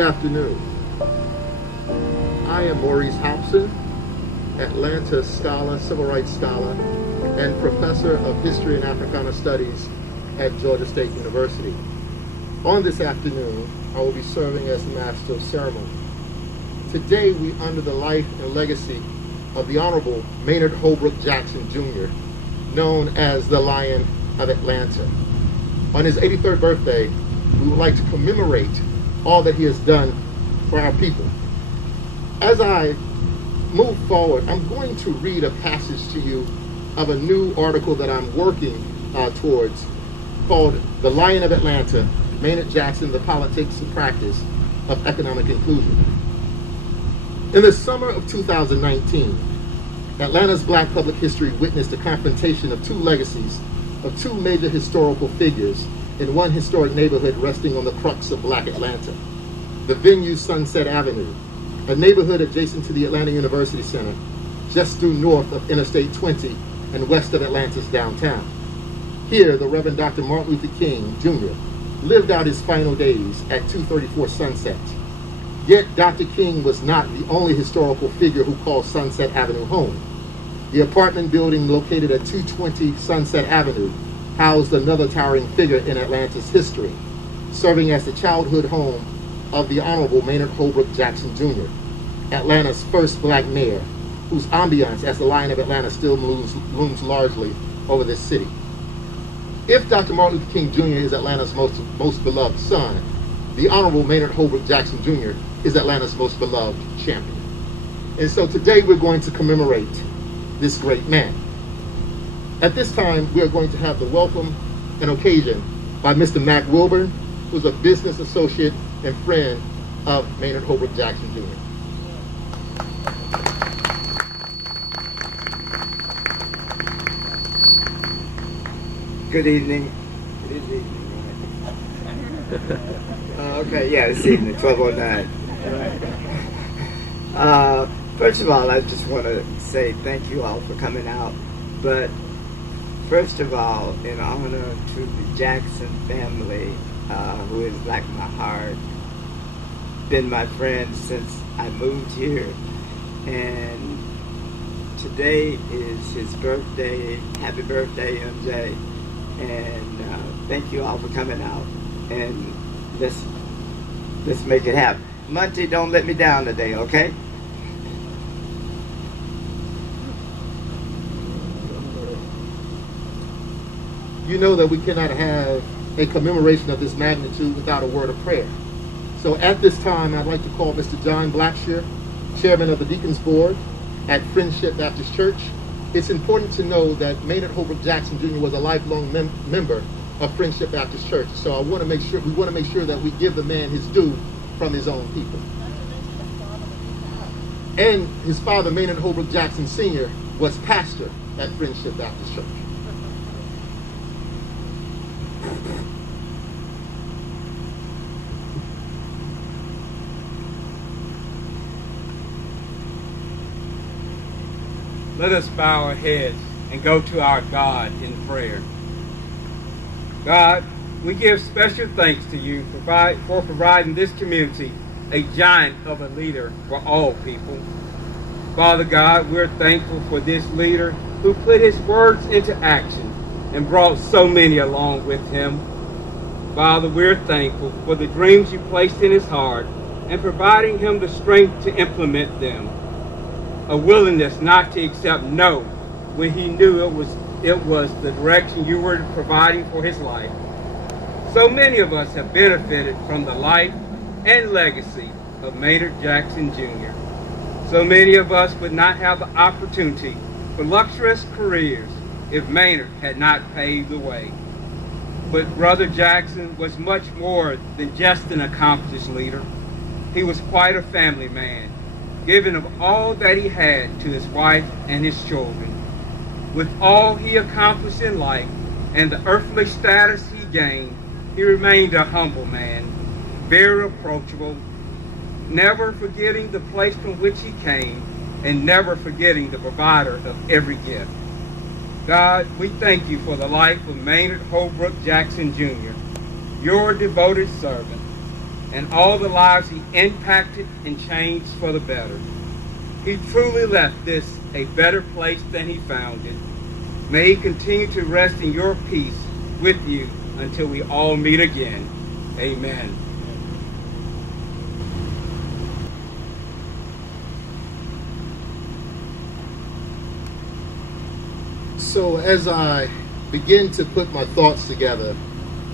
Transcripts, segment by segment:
afternoon. I am Maurice Hobson, Atlanta scholar, civil rights scholar, and professor of history and Africana studies at Georgia State University. On this afternoon, I will be serving as the master of ceremony. Today, we honor the life and legacy of the Honorable Maynard Holbrook Jackson Jr., known as the Lion of Atlanta. On his 83rd birthday, we would like to commemorate all that he has done for our people. As I move forward, I'm going to read a passage to you of a new article that I'm working towards called The Lion of Atlanta, Maynard Jackson, the Politics and Practice of Economic Inclusion. In the summer of 2019, Atlanta's Black public history witnessed a confrontation of two legacies of two major historical figures in one historic neighborhood resting on the crux of Black Atlanta. The venue Sunset Avenue, a neighborhood adjacent to the Atlanta University Center, just due north of Interstate 20 and west of Atlanta's downtown. Here, the Reverend Dr. Martin Luther King, Jr. lived out his final days at 234 Sunset. Yet Dr. King was not the only historical figure who called Sunset Avenue home. The apartment building located at 220 Sunset Avenue housed another towering figure in Atlanta's history, serving as the childhood home of the Honorable Maynard Holbrook Jackson Jr., Atlanta's first Black mayor, whose ambiance as the Lion of Atlanta still looms largely over this city. If Dr. Martin Luther King Jr. is Atlanta's most beloved son, the Honorable Maynard Holbrook Jackson Jr. is Atlanta's most beloved champion. And so today we're going to commemorate this great man. At this time, we are going to have the welcome and occasion by Mr. Mac Wilburn, who's a business associate and friend of Maynard Holbrook Jackson Jr. Good evening. It is evening, right? Okay, yeah, it's evening, 12:09. First of all, I just want to say thank you all for coming out. But first of all, in honor to the Jackson family, who is like my heart, been my friend since I moved here. And today is his birthday. Happy birthday, MJ. And thank you all for coming out, and let's make it happen. Monty, don't let me down today, okay? You know that we cannot have a commemoration of this magnitude without a word of prayer. So at this time, I'd like to call Mr. John Blackshear, Chairman of the Deacons Board at Friendship Baptist Church. It's important to know that Maynard Holbrook Jackson Jr. was a lifelong member of Friendship Baptist Church. So we want to make sure that we give the man his due from his own people. And his father, Maynard Holbrook Jackson Sr., was pastor at Friendship Baptist Church. Let us bow our heads and go to our God in prayer. God, we give special thanks to you for providing this community a giant of a leader for all people. Father God, we're thankful for this leader who put his words into action and brought so many along with him. Father, we're thankful for the dreams you placed in his heart and providing him the strength to implement them. A willingness not to accept no when he knew it was the direction you were providing for his life. So many of us have benefited from the life and legacy of Maynard Jackson Jr. So many of us would not have the opportunity for luxurious careers if Maynard had not paved the way. But Brother Jackson was much more than just an accomplished leader. He was quite a family man, giving of all that he had to his wife and his children. With all he accomplished in life and the earthly status he gained, he remained a humble man, very approachable, never forgetting the place from which he came and never forgetting the provider of every gift. God, we thank you for the life of Maynard Holbrook Jackson Jr., your devoted servant. and all the lives he impacted and changed for the better. He truly left this a better place than he found it. May he continue to rest in your peace with you until we all meet again. Amen. So as I begin to put my thoughts together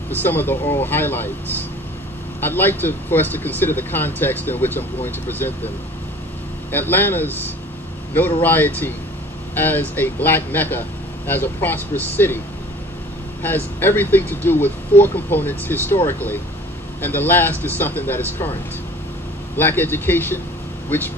for some of the oral highlights, I'd like for us to consider the context in which I'm going to present them. Atlanta's notoriety as a black Mecca, as a prosperous city, has everything to do with four components historically, and the last is something that is current. Black education, which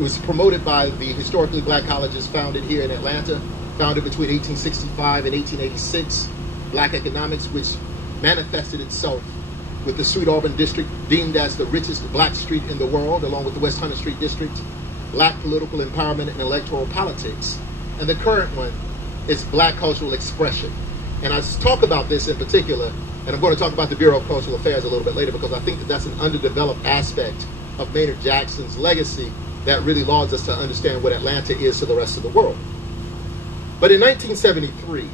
was promoted by the historically black colleges founded here in Atlanta, founded between 1865 and 1886. Black economics, which manifested itself with the Sweet Auburn district deemed as the richest black street in the world, along with the West 100th Street district. Black political empowerment and electoral politics. And the current one is black cultural expression. And I talk about this in particular, and I'm going to talk about the Bureau of Cultural Affairs a little bit later, because I think that that's an underdeveloped aspect of Maynard Jackson's legacy that really allows us to understand what Atlanta is to the rest of the world. But in 1973,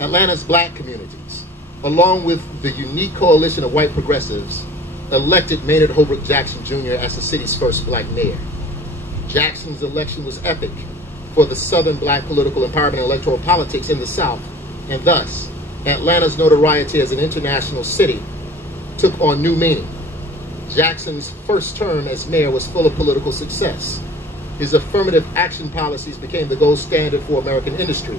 Atlanta's black communities, along with the unique coalition of white progressives, elected Maynard Holbrook Jackson Jr. as the city's first black mayor. Jackson's election was epic for the Southern black political empowerment and electoral politics in the South, and thus Atlanta's notoriety as an international city took on new meaning. Jackson's first term as mayor was full of political success. His affirmative action policies became the gold standard for American industry,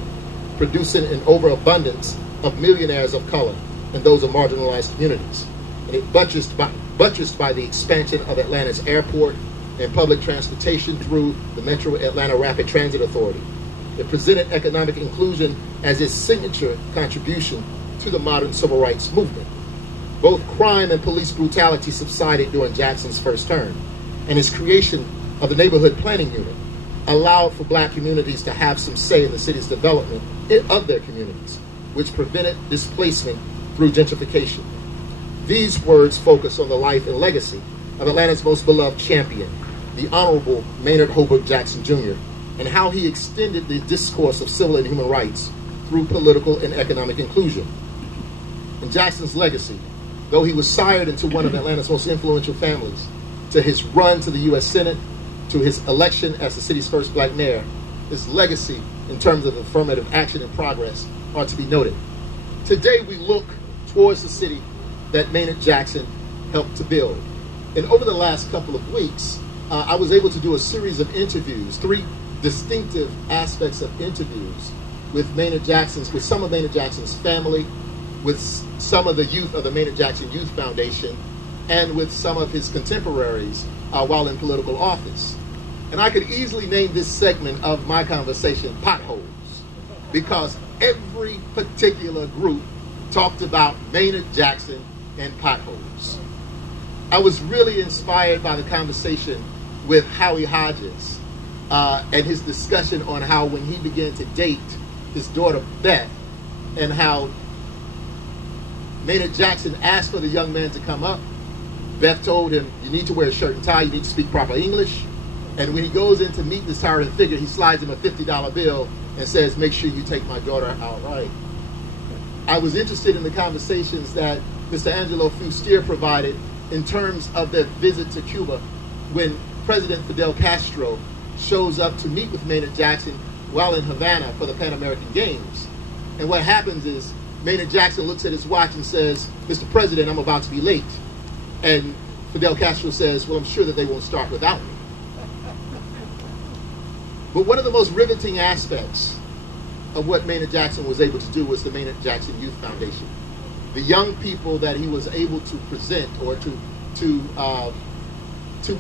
producing an overabundance of millionaires of color and those of marginalized communities. And it buttressed by the expansion of Atlanta's airport and public transportation through the Metro Atlanta Rapid Transit Authority. It presented economic inclusion as its signature contribution to the modern civil rights movement. Both crime and police brutality subsided during Jackson's first term, and his creation of the Neighborhood Planning Unit allowed for black communities to have some say in the city's development of their communities, which prevented displacement through gentrification. These words focus on the life and legacy of Atlanta's most beloved champion, the Honorable Maynard Holbrook Jackson Jr., and how he extended the discourse of civil and human rights through political and economic inclusion. In Jackson's legacy, though he was sired into one of Atlanta's most influential families, to his run to the U.S. Senate, to his election as the city's first black mayor, his legacy in terms of affirmative action and progress are to be noted. Today we look towards the city that Maynard Jackson helped to build. And over the last couple of weeks, I was able to do a series of interviews, three distinctive aspects of interviews with some of Maynard Jackson's family, with some of the youth of the Maynard Jackson Youth Foundation, and with some of his contemporaries while in political office. And I could easily name this segment of my conversation Potholes, because every particular group talked about Maynard Jackson and potholes. I was really inspired by the conversation with Howie Hodges and his discussion on how when he began to date his daughter Beth, and how Maynard Jackson asked for the young man to come up. Beth told him, you need to wear a shirt and tie, you need to speak proper English. And when he goes in to meet this towering figure, he slides him a $50 bill and says, make sure you take my daughter outright. I was interested in the conversations that Mr. Angelo Fustier provided in terms of their visit to Cuba when President Fidel Castro shows up to meet with Maynard Jackson while in Havana for the Pan American Games. And what happens is Maynard Jackson looks at his watch and says, Mr. President, I'm about to be late. And Fidel Castro says, well, I'm sure that they won't start without me. But one of the most riveting aspects of what Maynard Jackson was able to do was the Maynard Jackson Youth Foundation. The young people that he was able to present or to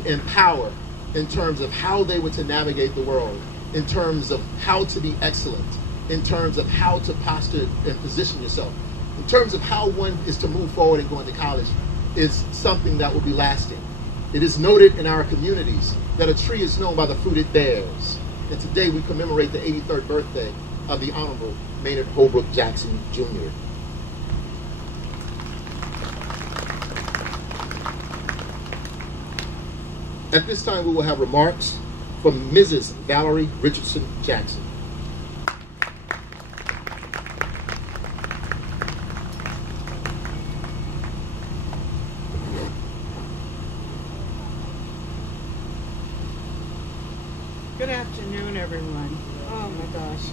empower in terms of how they were to navigate the world, in terms of how to be excellent, in terms of how to posture and position yourself, in terms of how one is to move forward and go into college, is something that will be lasting. It is noted in our communities that a tree is known by the fruit it bears. And today we commemorate the 83rd birthday of the Honorable Maynard Holbrook Jackson Jr. At this time, we will have remarks from Mrs. Valerie Richardson Jackson. Good afternoon, everyone. Oh my gosh.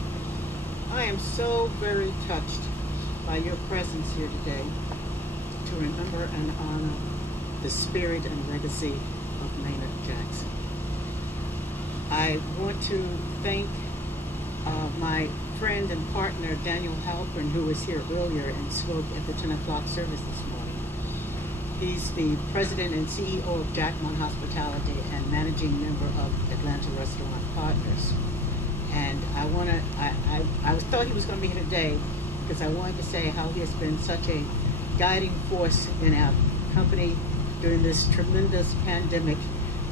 I am so very touched by your presence here today to remember and honor the spirit and legacy of Maynard Jackson. I want to thank my friend and partner Daniel Halpern, who was here earlier and spoke at the 10 o'clock service this morning. He's the president and CEO of Jackmont Hospitality and managing member of Atlanta Restaurant Partners. And I thought he was going to be here today because I wanted to say how he has been such a guiding force in our company during this tremendous pandemic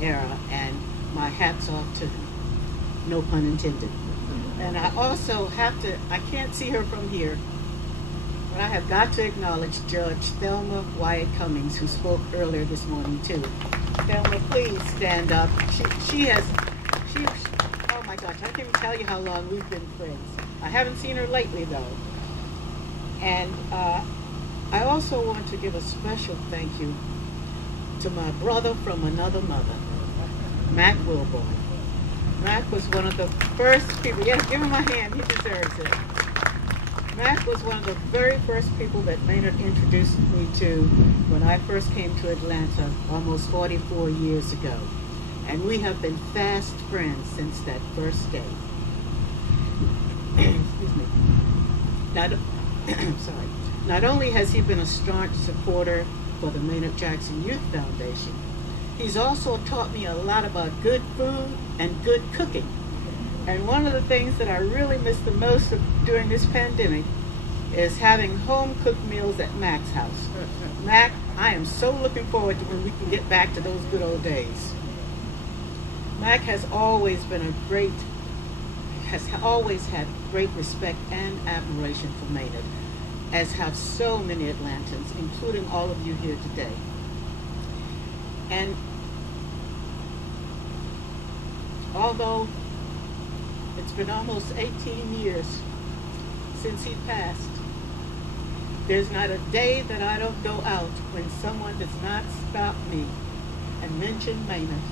era, and my hat's off to him, no pun intended. And I also I can't see her from here, but I have got to acknowledge Judge Thelma Wyatt Cummings, who spoke earlier this morning too. Thelma, please stand up. Oh my gosh, I can't even tell you how long we've been friends. I haven't seen her lately though. And I also want to give a special thank you to my brother from another mother, Mac Wilborn. Mac was one of the first people, yes, give him my hand, he deserves it. Mac was one of the very first people that Maynard introduced me to when I first came to Atlanta almost 44 years ago. And we have been fast friends since that first day. Excuse me. Not only has he been a staunch supporter for the Maynard Jackson Youth Foundation, he's also taught me a lot about good food and good cooking. And one of the things that I really miss the most during this pandemic is having home-cooked meals at Mac's house. Mac, I am so looking forward to when we can get back to those good old days. Mac has always had great respect and admiration for Maynard, as have so many Atlantans, including all of you here today. And although it's been almost 18 years since he passed, there's not a day that I don't go out when someone does not stop me and mention Maynard,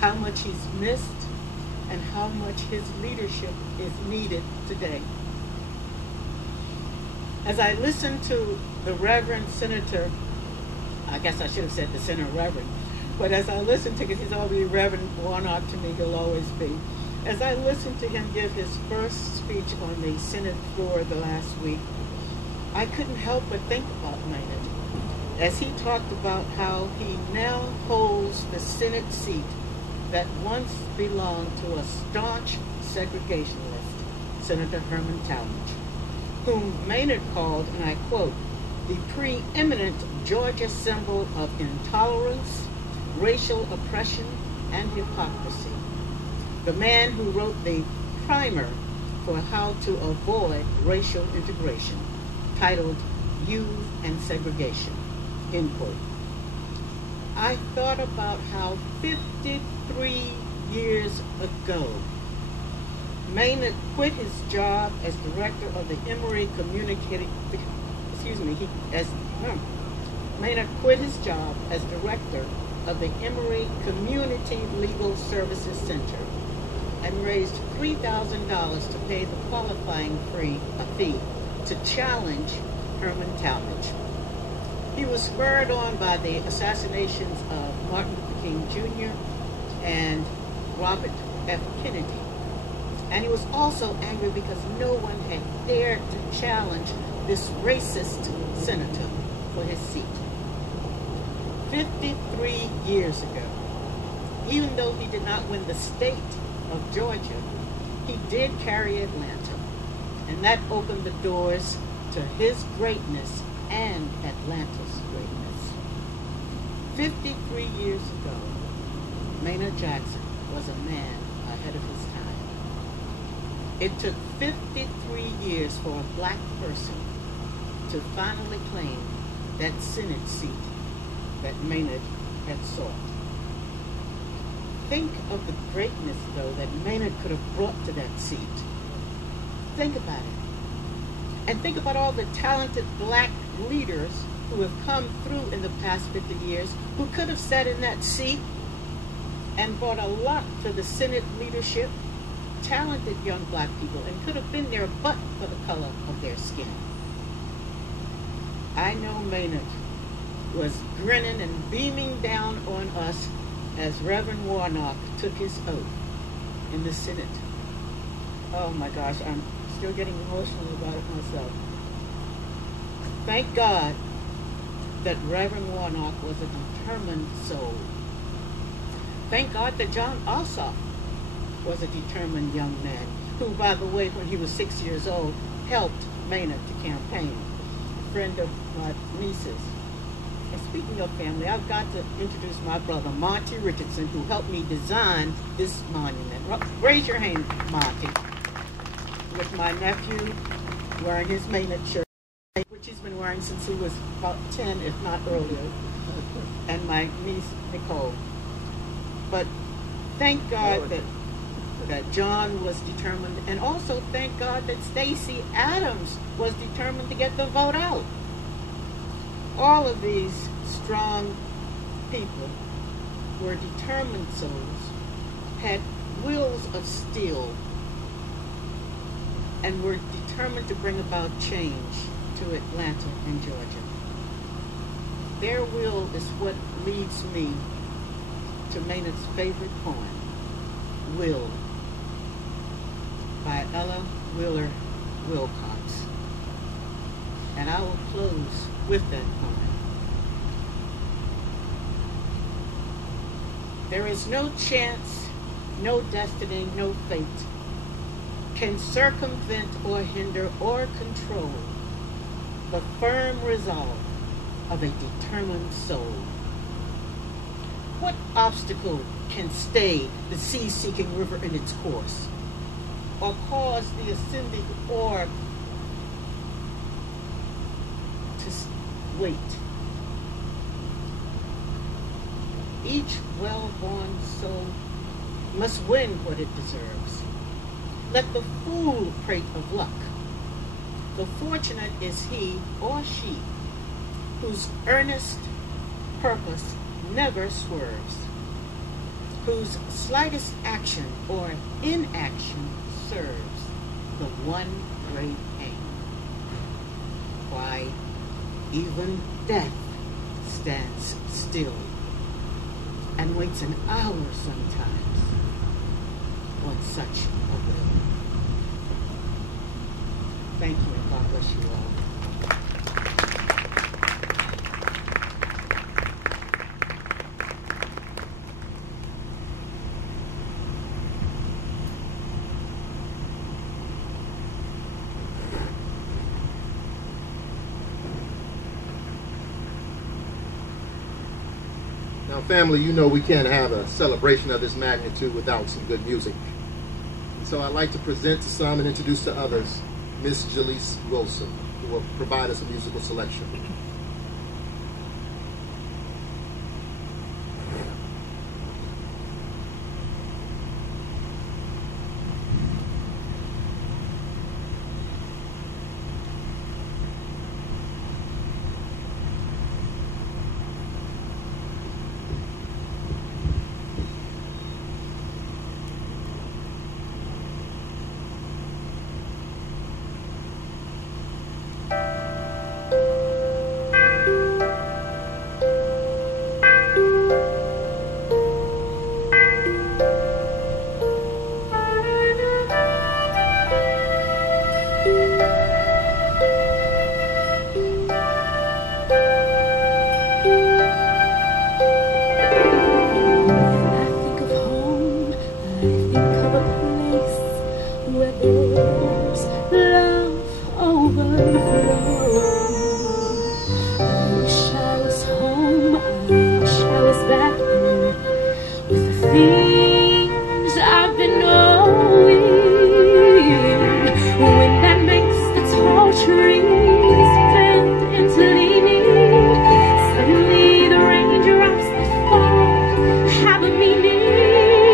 how much he's missed and how much his leadership is needed today. As I listen to the Reverend Senator, I guess I should have said the Senator Reverend, but as I listen to, because he's always Reverend Warnock to me, he'll always be. As I listened to him give his first speech on the Senate floor the last week, I couldn't help but think about Maynard, as he talked about how he now holds the Senate seat that once belonged to a staunch segregationist, Senator Herman Talmadge, whom Maynard called, and I quote, the preeminent Georgia symbol of intolerance, racial oppression, and hypocrisy. The man who wrote the primer for how to avoid racial integration, titled Youth and Segregation, end quote. I thought about how 53 years ago, Maynard quit his job as director of the Emory Maynard quit his job as director of the Emory Community Legal Services Center and raised $3,000 to pay the qualifying fee to challenge Herman Talmadge. He was spurred on by the assassinations of Martin Luther King Jr. and Robert F. Kennedy. And he was also angry because no one had dared to challenge this racist senator for his seat. 53 years ago, even though he did not win the state of Georgia, he did carry Atlanta, and that opened the doors to his greatness and Atlanta's greatness. 53 years ago, Maynard Jackson was a man ahead of his time. It took 53 years for a black person to finally claim that Senate seat that Maynard had sought. think of the greatness, though, that Maynard could have brought to that seat. Think about it. And think about all the talented black leaders who have come through in the past 50 years who could have sat in that seat and brought a lot to the Senate leadership, talented young black people, and could have been there but for the color of their skin. I know Maynard was grinning and beaming down on us as Reverend Warnock took his oath in the Senate. Oh my gosh, I'm still getting emotional about it myself. Thank God that Reverend Warnock was a determined soul. Thank God that John Ossoff was a determined young man who, by the way, when he was 6 years old, helped Maynard to campaign. A friend of my niece's. And speaking of family, I've got to introduce my brother, Monty Richardson, who helped me design this monument. Raise your hand, Monty. With my nephew wearing his Maynard shirt, which he's been wearing since he was about 10, if not earlier, and my niece, Nicole. But thank God that John was determined, and also thank God that Stacey Adams was determined to get the vote out. All of these strong people were determined souls, had wills of steel, and were determined to bring about change to Atlanta and Georgia. Their will is what leads me to Maynard's favorite poem, Will, by Ella Wheeler Wilcox. And I will close with that poem. There is no chance, no destiny, no fate can circumvent or hinder or control the firm resolve of a determined soul. What obstacle can stay the sea-seeking river in its course, or cause the ascending orb to wait? Each well-born soul must win what it deserves. Let the fool prate of luck. The fortunate is he or she whose earnest purpose never swerves, whose slightest action or inaction serves the one great aim. Why, even death stands still and waits an hour sometimes on such a will. Thank you, and God bless you all. Now, family, you know we can't have a celebration of this magnitude without some good music. So I'd like to present to some and introduce to others Miss Jaleese Wilson, who will provide us a musical selection. Suddenly the raindrops that fall have a meaning.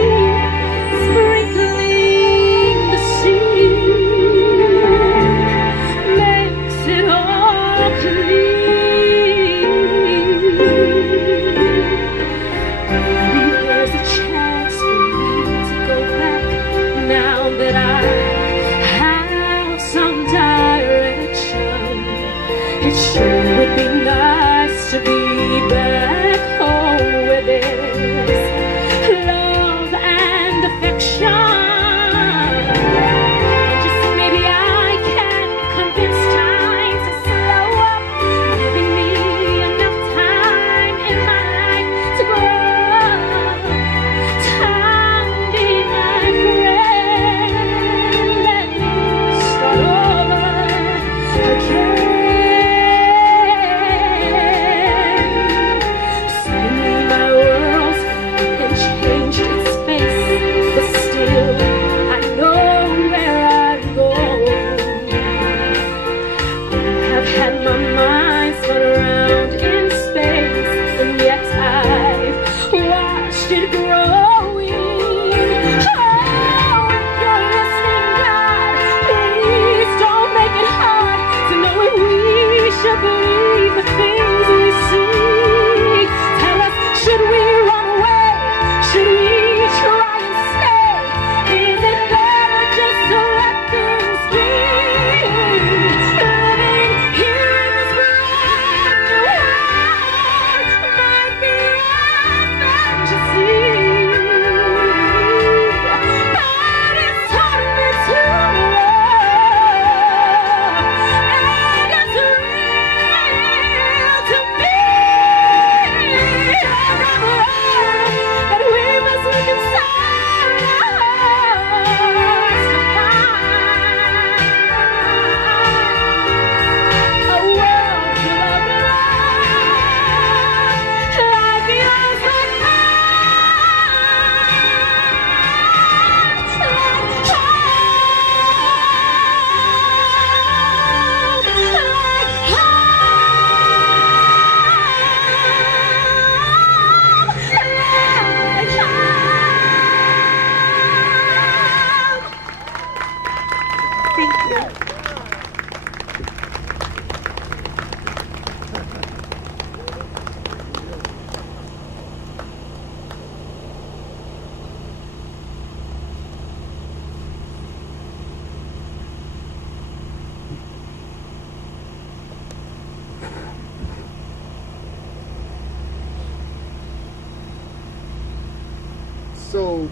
So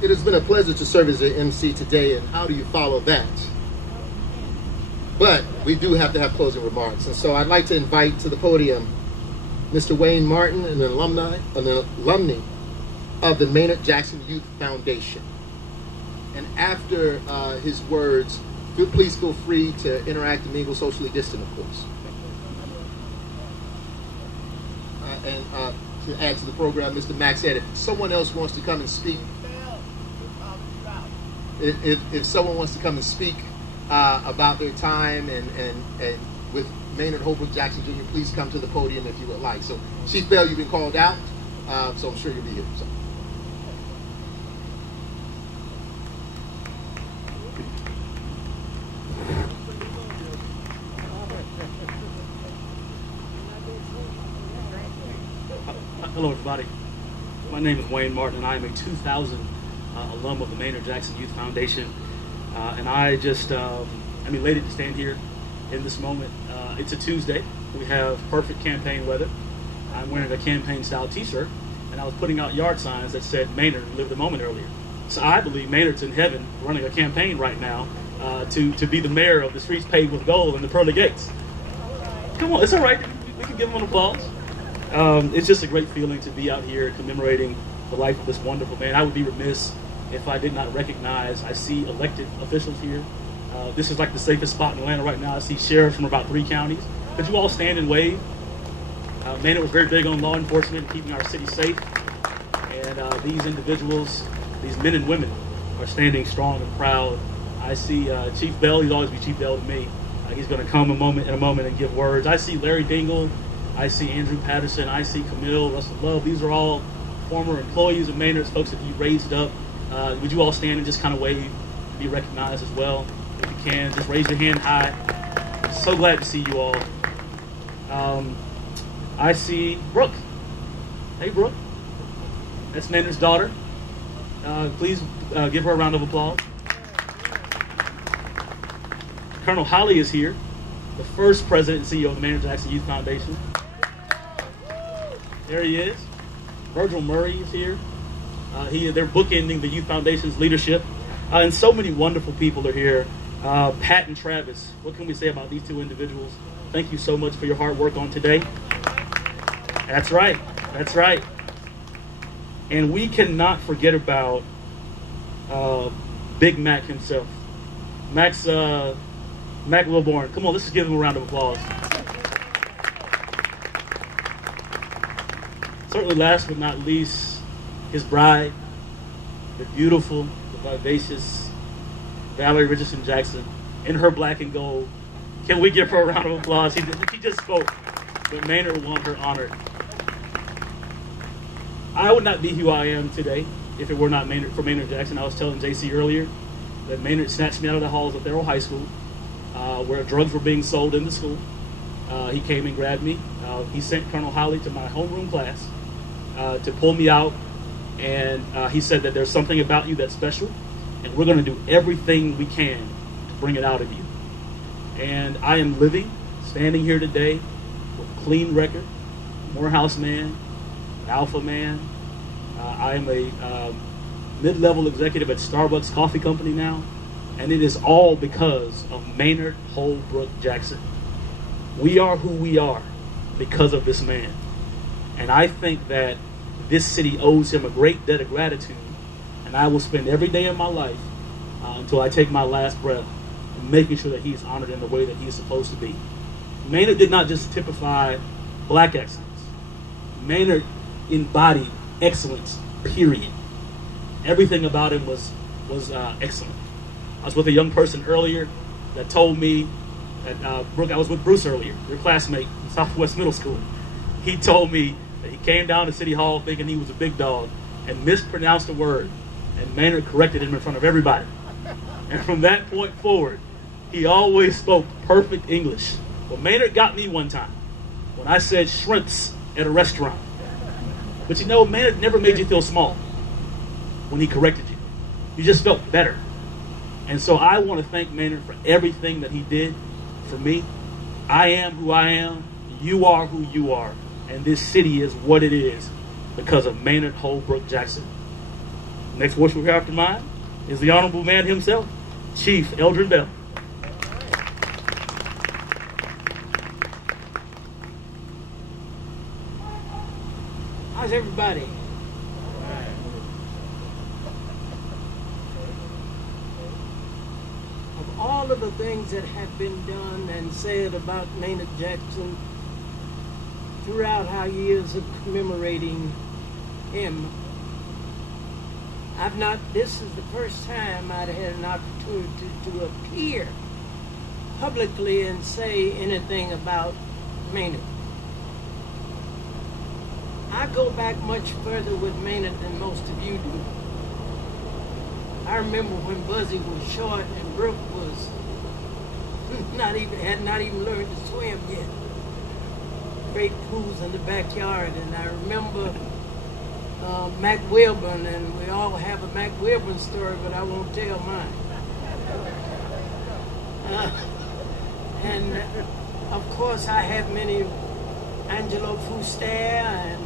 it has been a pleasure to serve as the MC today, and how do you follow that? But we do have to have closing remarks, and so I'd like to invite to the podium Mr. Wayne Martin, an alumni of the Maynard Jackson Youth Foundation. And after his words, please feel free to interact and mingle, socially distant, of course. And to add to the program, Mr. Max said, if someone else wants to come and speak, if someone wants to come and speak about their time and with Maynard Holbrook Jackson Jr., please come to the podium if you would like. So, Chief Bell, you've been called out, so I'm sure you'll be here. So. Hello, everybody. My name is Wayne Martin, and I am a 2000 alum of the Maynard Jackson Youth Foundation. And I just, I'm elated to stand here in this moment. It's a Tuesday. We have perfect campaign weather. I'm wearing a campaign-style T-shirt, and I was putting out yard signs that said Maynard lived a moment earlier. So I believe Maynard's in heaven running a campaign right now to be the mayor of the streets paved with gold and the pearly gates. Come on, it's all right. We can give him an applause. It's just a great feeling to be out here commemorating the life of this wonderful man. I would be remiss if I did not recognize, I see elected officials here. This is like the safest spot in Atlanta right now. I see sheriffs from about 3 counties. Could you all stand and wave? Maynard was very big on law enforcement and keeping our city safe. And these individuals, these men and women, are standing strong and proud. I see Chief Bell. He'll always be Chief Bell to me. He's going to come in a moment and give words. I see Larry Dingle. I see Andrew Patterson. I see Camille, Russell Love. These are all former employees of Maynard's, folks that he raised up. Would you all stand and just kind of wave to be recognized as well? If you can, just raise your hand high. So glad to see you all. I see Brooke. Hey, Brooke. That's Maynard's daughter. Please give her a round of applause. Colonel Holly is here, the first president and CEO of the Maynard Jackson Youth Foundation. There he is. Virgil Murray is here. They're bookending the Youth Foundation's leadership. And so many wonderful people are here. Pat and Travis, what can we say about these 2 individuals? Thank you so much for your hard work on today. That's right. That's right. And we cannot forget about Big Mac himself. Mac Wilborn. Come on, let's just give him a round of applause. Certainly last but not least, his bride, the beautiful, the vivacious Valerie Richardson Jackson in her black and gold. Can we give her a round of applause? He just spoke, but Maynard want her honored. I would not be who I am today if it were not for Maynard Jackson. I was telling JC earlier that Maynard snatched me out of the halls of Thurl High School, where drugs were being sold in the school. He came and grabbed me. He sent Colonel Holly to my homeroom class to pull me out, and he said that there's something about you that's special, and we're going to do everything we can to bring it out of you. And I am standing here today with a clean record, Morehouse man, Alpha man. I am a mid-level executive at Starbucks Coffee Company now, and it is all because of Maynard Holbrook Jackson. We are who we are because of this man. And I think that this city owes him a great debt of gratitude, and I will spend every day of my life until I take my last breath making sure that he is honored in the way that he is supposed to be. Maynard did not just typify black excellence. Maynard embodied excellence, period. Everything about him was excellent. I was with a young person earlier that told me that, I was with Bruce earlier, your classmate in Southwest Middle School. He told me that he came down to City Hall thinking he was a big dog and mispronounced a word, and Maynard corrected him in front of everybody. And from that point forward, he always spoke perfect English. Well, Maynard got me one time when I said shrimps at a restaurant. But you know, Maynard never made you feel small when he corrected you. You just felt better. And so I want to thank Maynard for everything that he did for me. I am who I am. You are who you are. And this city is what it is because of Maynard Holbrook Jackson. Next voice we hear after mine is the honorable man himself, Chief Eldred Bell. How's everybody? Of all of the things that have been done and said about Maynard Jackson throughout our years of commemorating him, this is the first time I'd had an opportunity to appear publicly and say anything about Maynard. I go back much further with Maynard than most of you do. I remember when Buzzy was short and Brooke was had not even learned to swim yet. Great pools in the backyard, and I remember Mac Wilburn, and we all have a Mac Wilburn story, but I won't tell mine. And of course, I have many Angelo Fuster and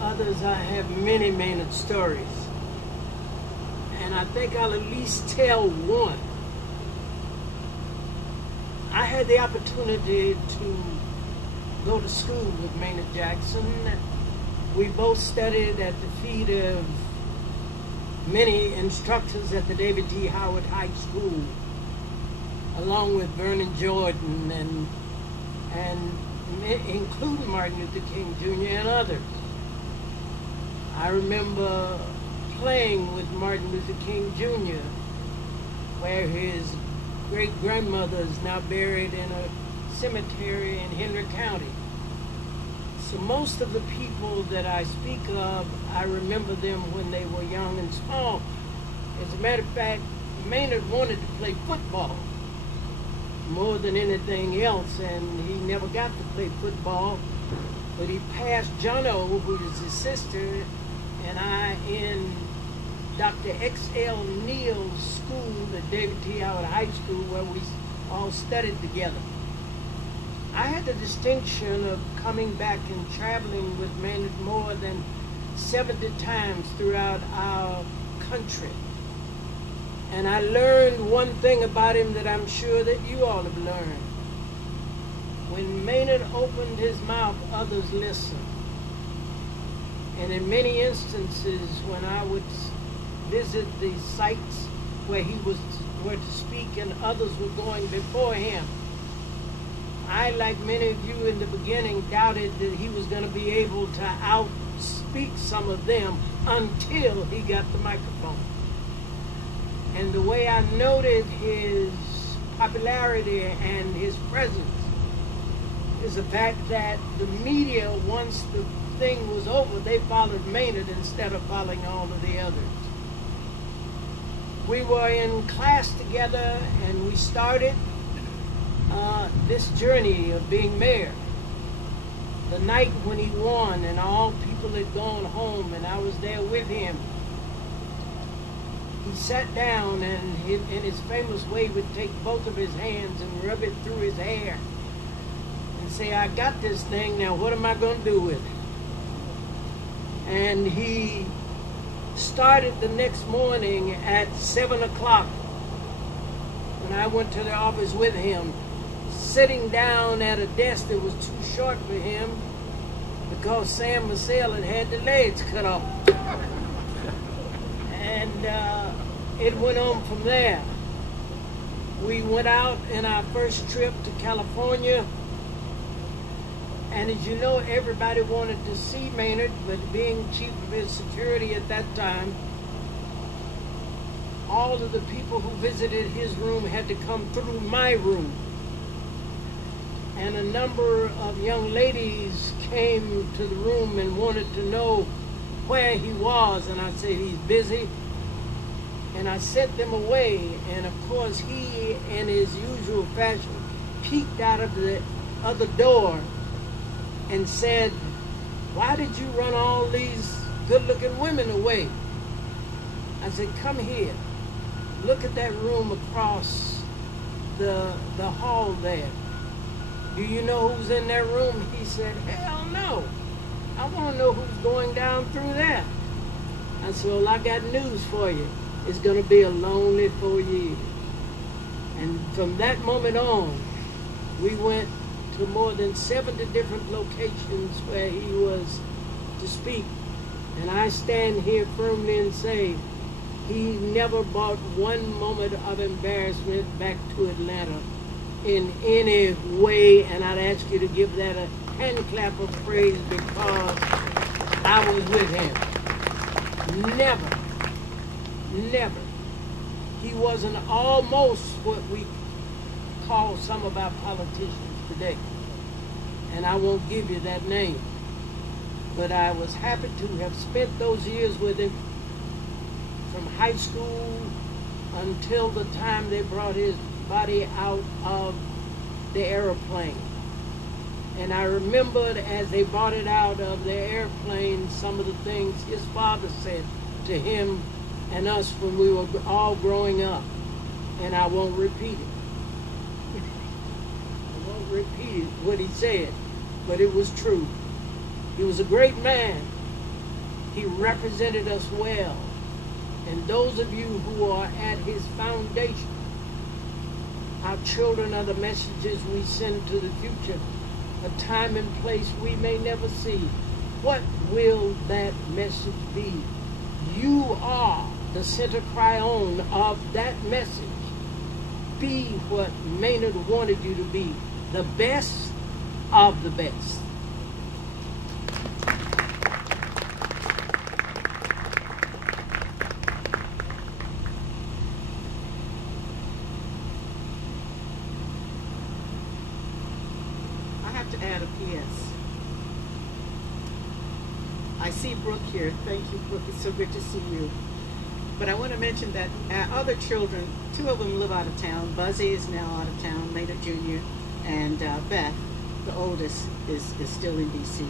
others. I have many Maynard stories, and I think I'll at least tell one. I had the opportunity to go to school with Maynard Jackson. We both studied at the feet of many instructors at the David T. Howard High School, along with Vernon Jordan and including Martin Luther King Jr. and others. I remember playing with Martin Luther King Jr., where his great-grandmother is now buried in a cemetery in Henry County. So most of the people that I speak of, I remember them when they were young and small. As a matter of fact, Maynard wanted to play football more than anything else, and he never got to play football, but he passed Jono, who is his sister, and I in Dr. X.L. Neal's school at David T. Howard High School, where we all studied together. I had the distinction of coming back and traveling with Maynard more than 70 times throughout our country. And I learned one thing about him that I'm sure that you all have learned. When Maynard opened his mouth, others listened. And in many instances, when I would visit the sites where he were to speak and others were going before him, I, like many of you in the beginning, doubted that he was going to be able to outspeak some of them until he got the microphone. And the way I noted his popularity and his presence is the fact that the media, once the thing was over, they followed Maynard instead of following all of the others. We were in class together, and we started this journey of being mayor. The night when he won and all people had gone home and I was there with him, he sat down and in his famous way would take both of his hands and rub it through his hair and say, I got this thing, now what am I going to do with it? And he started the next morning at 7 o'clock when I went to the office with him, sitting down at a desk that was too short for him because Sam Massell had the legs cut off. And it went on from there. We went out in our first trip to California, and as you know, everybody wanted to see Maynard, but being chief of his security at that time, all of the people who visited his room had to come through my room. And a number of young ladies came to the room and wanted to know where he was, and I said, he's busy. And I sent them away, and of course he, in his usual fashion, peeked out of the other door and said, why did you run all these good-looking women away? I said, come here. Look at that room across the hall there. Do you know who's in that room? He said, hell no. I want to know who's going down through there. I said, well, I got news for you. It's going to be a lonely 4 years. And from that moment on, we went to more than 70 different locations where he was to speak. And I stand here firmly and say, he never brought one moment of embarrassment back to Atlanta in any way, and I'd ask you to give that a hand clap of praise because I was with him. Never, never. He wasn't almost what we call some of our politicians today, and I won't give you that name, but I was happy to have spent those years with him from high school until the time they brought his body out of the airplane. And I remembered as they brought it out of the airplane some of the things his father said to him and us when we were all growing up. And I won't repeat it. I won't repeat what he said, but it was true. He was a great man. He represented us well. And those of you who are at his foundation, our children are the messages we send to the future, a time and place we may never see. What will that message be? You are the center cryone of that message. Be what Maynard wanted you to be, the best of the best. Add a PS. I see Brooke here. Thank you, Brooke. It's so good to see you. But I want to mention that our other children, 2 of them live out of town. Buzzy is now out of town, Maynard Jr., and Beth, the oldest, is still in D.C.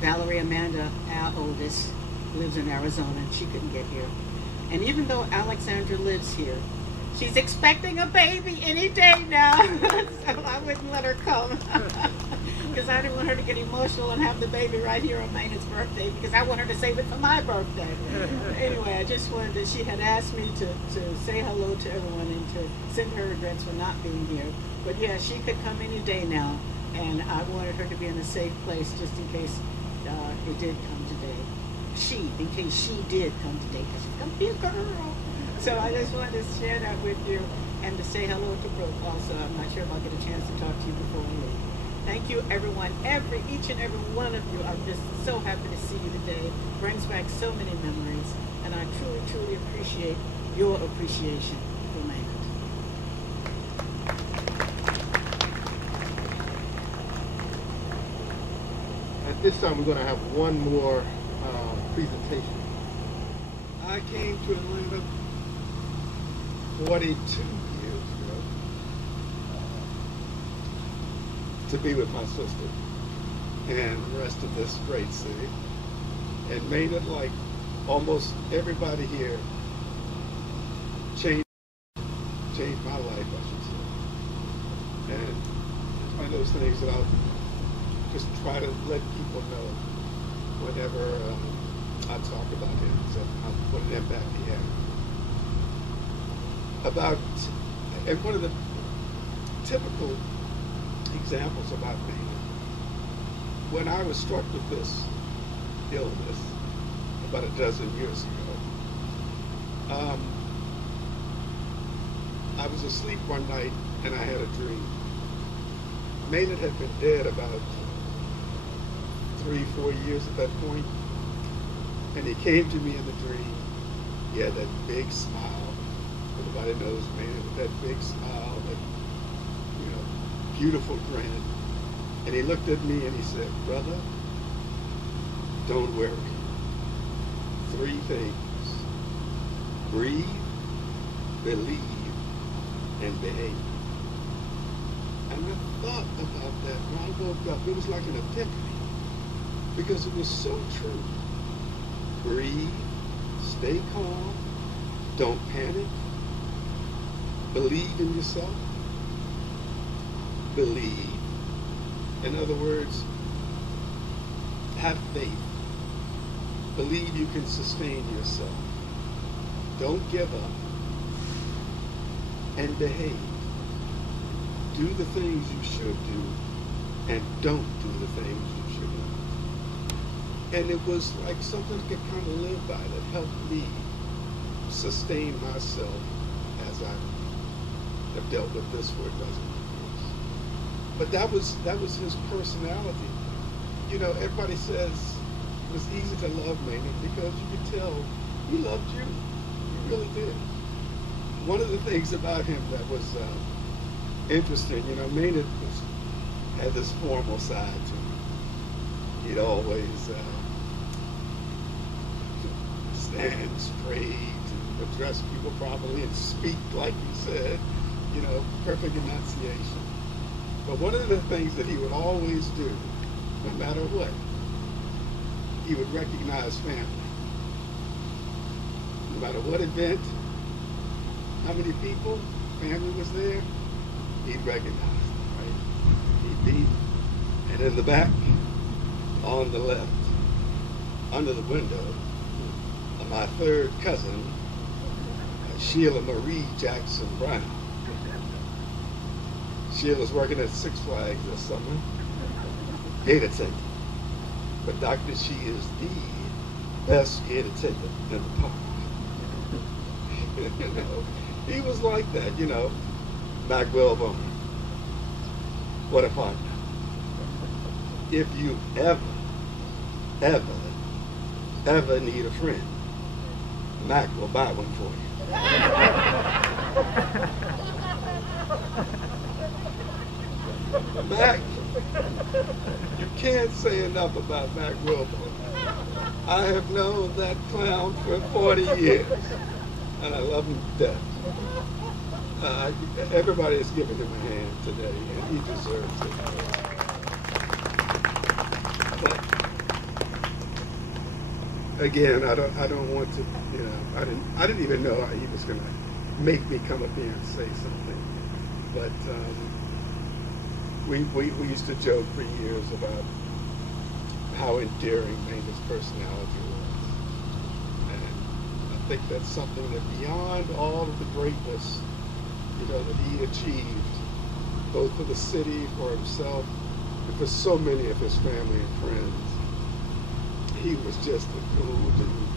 Valerie Amanda, our oldest, lives in Arizona, and she couldn't get here. And even though Alexandra lives here, she's expecting a baby any day now, so I wouldn't let her come because I didn't want her to get emotional and have the baby right here on Maynard's birthday because I want her to save it for my birthday. Anyway, I just wanted to, she had asked me to say hello to everyone and to send her regrets for not being here. But yeah, she could come any day now, and I wanted her to be in a safe place just in case it did come today. In case she did come today, because she's going to be a girl. So I just wanted to share that with you and to say hello to Brooke also. I'm not sure if I'll get a chance to talk to you before we leave. Thank you, everyone. Each and every one of you. I'm just so happy to see you today. Brings back so many memories. And I truly, truly appreciate your appreciation for Maynard. this time we're going to have one more presentation. I came to Atlanta 42 years ago to be with my sister and the rest of this great city. And Maynard, like almost everybody here, changed my life, I should say. And it's one of those things that I'll just try to let people know whenever I talk about him, so I'll put them back here. And one of the typical examples about Maynard, when I was struck with this illness about a dozen years ago, I was asleep one night and I had a dream. Maynard had been dead about 3-4 years at that point, and he came to me in the dream. He had that big smile. Everybody knows Maynard with that big smile, that beautiful grin. And he looked at me and he said, "Brother, don't worry. 3 things: breathe, believe, and behave." And I thought about that when I woke up. It was like an epiphany, because it was so true. Breathe, stay calm, don't panic, believe in yourself, believe. In other words, have faith. Believe you can sustain yourself. Don't give up. And behave. Do the things you should do, and don't do the things you should not. And it was like something I could kind of live by that helped me sustain myself as I have dealt with this for a dozen years. But that was his personality. Everybody says it was easy to love Maynard because you could tell he loved you. He really did. One of the things about him that was interesting, Maynard had this formal side to him. He'd always stand straight and address people properly and speak like you said, perfect enunciation. But one of the things that he would always do, no matter what, he would recognize family. No matter what event, how many people, family was there, he'd recognize them, right? He'd be, and in the back, on the left, under the window, my third cousin, Sheila Marie Jackson Brown. Sheila's working at Six Flags this summer, gate attendant. But doctor, she is the best gate attendant in the park. He was like that, Mac Wellborn. What a partner. If you ever need a friend, Mac will buy one for you. Mac, you can't say enough about Mac Wilborn. I have known that clown for 40 years, and I love him to death. Everybody has given him a hand today, and he deserves it. But again, I don't want to, I didn't even know he was going to make me come up here and say something. But we used to joke for years about how endearing Maynard's personality was. And I think that's something that beyond all of the greatness, that he achieved, both for the city, for himself, and for so many of his family and friends, he was just a cool dude,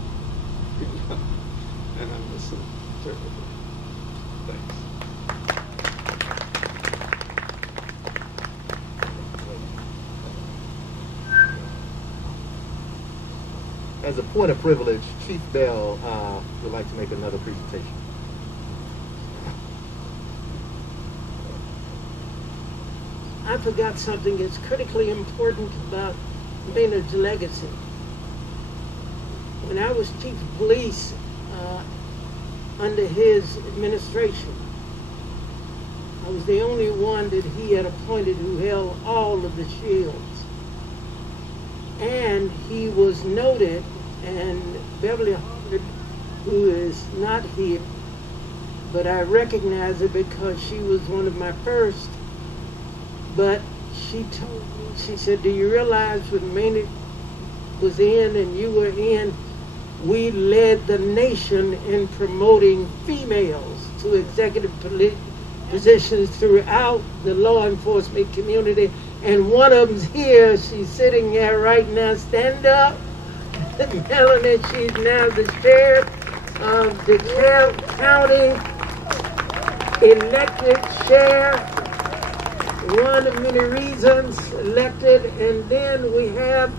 and I miss him terribly. Thanks. As a point of privilege, Chief Bell would like to make another presentation. I forgot something that's critically important about Maynard's Legacy. When I was chief of police under his administration, I was the only one that he had appointed who held all of the shields. And he was noted, and Beverly Harvard, who is not here, but I recognize her because she was one of my first, but she told me, she said, do you realize when Maynard was in and you were in, we led the nation in promoting females to executive positions throughout the law enforcement community, and one of them's here. She's sitting there right now. Stand up. Melanie, she's now the chair of the county elected chair. One of many reasons elected, and then we have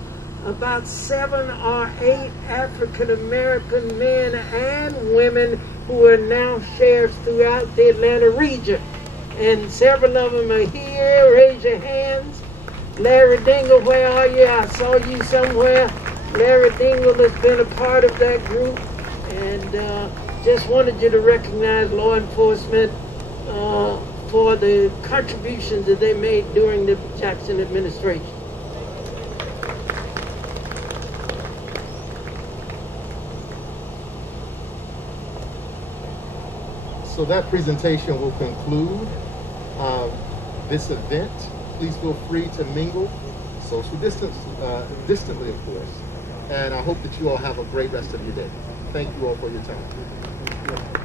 about 7 or 8 African American men and women who are now sheriffs throughout the Atlanta region. And several of them are here. Raise your hands. Larry Dingle, where are you? I saw you somewhere. Larry Dingle has been a part of that group. And just wanted you to recognize law enforcement for the contributions that they made during the Jackson administration. So that presentation will conclude this event. Please feel free to mingle, social distance, distantly of course. And I hope that you all have a great rest of your day. Thank you all for your time.